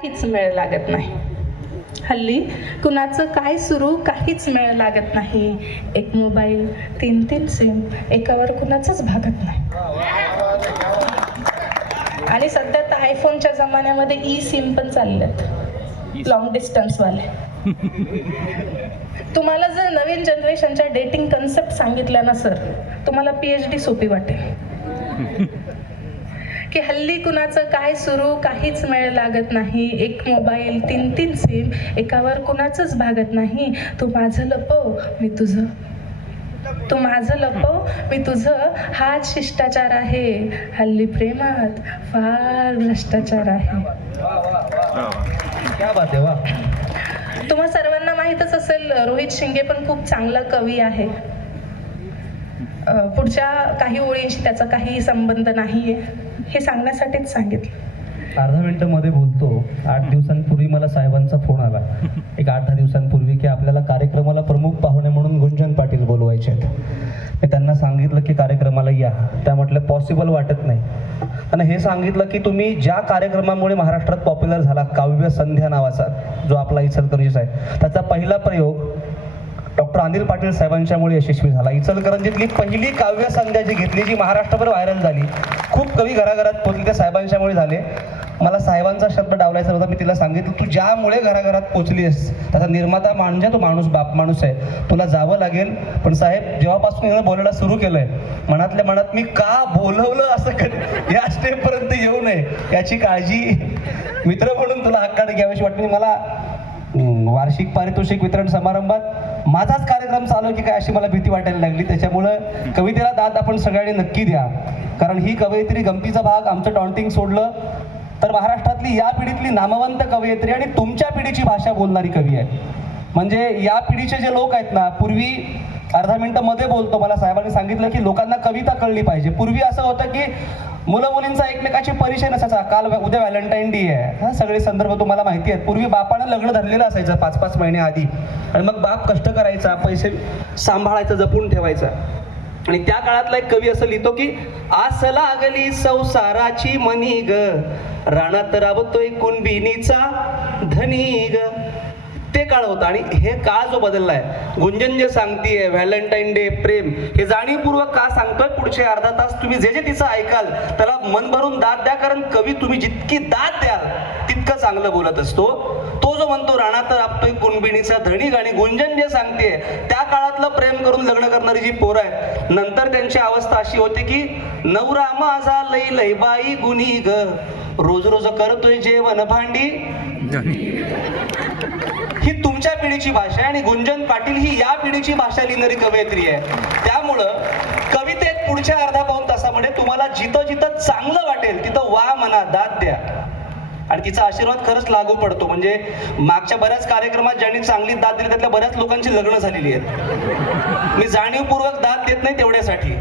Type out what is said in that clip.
काहीच मेळ लागत नाही. हल्ली कुणाचं काय सुरू काहीच मेळ लागत नाही. एक मोबाईल तीन तीन सिम एकावर कुणाचंच भागत नाही. आणि सध्या तर आयफोनच्या जमान्यामध्ये ई सिम पण चाललेत लॉंग डिस्टन्सवाले तुम्हाला जर नवीन जनरेशनच्या डेटिंग कन्सेप्ट सांगितल्या ना सर तुम्हाला पी एच डी सोपी वाटेल. की हल्ली कुणाचं काय सुरू काहीच मेळ लागत नाही. एक मोबाईल तीन तीन सिम एकावर कुणाचंच भागत नाही. तू माझं लपव मी तुझं. तू माझं लपव मी तुझं. हाच शिष्टाचार आहे. हल्ली प्रेमात फार भ्रष्टाचार आहे. तुम्हा सर्वांना माहीतच असेल रोहित शिंगे पण खूप चांगला कवी आहे. पुढच्या काही ओळींशी त्याचा काही संबंध नाहीये. हे सांगण्यासाठीच सांगितलं. अर्धा मिनिटं मध्ये बोलतो. आठ दिवसांपूर्वी मला साहेबांचा फोन आला. एक आठ दहा दिवसांपूर्वी की आपल्याला कार्यक्रमाला प्रमुख पाहुणे म्हणून गुंजन पाटील बोलवायचे आहेत. मी त्यांना सांगितलं की कार्यक्रमाला या. त्या म्हटलं पॉसिबल वाटत नाही. आणि हे सांगितलं की तुम्ही ज्या कार्यक्रमामुळे महाराष्ट्रात पॉप्युलर झाला काव्य संध्या नावाचा जो आपला इचलकरंजीचा आहे त्याचा पहिला प्रयोग डॉक्टर अनिल पाटील साहेबांच्यामुळे यशस्वी झाला. इचलकरंजीतली पहिली काव्य संध्या जी घेतली जी महाराष्ट्रभर व्हायरल झाली खूप कवी घराघरात पोचले त्या साहेबांच्यामुळे झाले. मला साहेबांचा शब्द डावलायचा होता मी तिला सांगितलं तू ज्यामुळे घराघरात पोचलीस त्याचा निर्माता म्हणजे तो माणूस बाप माणूस आहे. तुला जावं लागेल पण साहेब जेव्हापासून हिनं बोलायला सुरू केलंय मनातल्या मनात मी का बोलवलं असं कर या स्टेपपर्यंत येऊ नये याची काळजी मित्र म्हणून तुला हक्काने घ्यावीशी वाटते. मला वार्षिक पारितोषिक वितरण समारंभात माझाच कार्यक्रम चालू आहे की काय अशी मला भीती वाटायला लागली. त्याच्यामुळं कवितेला दाद आपण सगळ्यांनी नक्की द्या. कारण ही कवयित्री गमतीचा भाग आमचं टॉन्टिंग सोडलं तर महाराष्ट्रातली या पिढीतली नामवंत कवयित्री आणि तुमच्या पिढीची भाषा बोलणारी कवी आहे. म्हणजे या पिढीचे जे लोक आहेत ना पूर्वी अर्धा मिनिटं मध्ये बोलतो मला साहेबांनी सांगितलं की लोकांना कविता कळली पाहिजे. पूर्वी असं होतं की मुलं मुलींचा एकमेकाची परिचय नसायचा. काल उद्या व्हॅलेंटाईन डे आहे. हा सगळे संदर्भ तुम्हाला माहिती आहेत. पूर्वी बापानं लग्न धरलेलं असायचं पाच पाच महिने आधी. आणि मग बाप कष्ट करायचा पैसे सांभाळायचं जपून ठेवायचा. आणि त्या काळातला एक कवी असं लिहितो की आस लागली संसाराची मनी ग. राणात राबतोय कुणबिनीचा धनी ग. ते काळ होतं आणि हे काळ जो बदललाय? गुंजन जे सांगतीये व्हॅलेंटाईन डे प्रेम. हे जाणीवपूर्वक का सांगतोय पुढचे अर्धा तास? तुम्ही जे जे तिचं ऐकाल त्याला मन भरून दाद द्या कारण कवी तुम्ही जितकी दाद द्याल तितकं चांगलं बोलत असतो. तो जो म्हणतो राणा तर आपतोय कुणबिणीचा धणी गाणी गुंजन जे सांगते त्या काळातलं प्रेम करून लग्न करणारी जी पोरं आहेत नंतर त्यांची अवस्था अशी होते की नवरा माझा लई लई बाई गुणी ग. रोज रोज करतोय जेवण भांडी ही तुमच्या पिढीची भाषा आहे आणि गुंजन पाटील ही या पिढीची भाषा लिहिणारी कवयित्री आहे. त्यामुळं कवितेत पुढच्या अर्धा पाऊन तासामध्ये तुम्हाला जिथं जिथं चांगलं वाटेल तिथं वा म्हणा दाद द्या. आणि तिचा आशीर्वाद खरंच लागू पडतो. म्हणजे मागच्या बऱ्याच कार्यक्रमात ज्यांनी चांगली दाद दिली त्यातल्या बऱ्याच लोकांची लग्न झालेली आहेत. मी जाणीवपूर्वक दाद देत नाही तेवढ्यासाठी.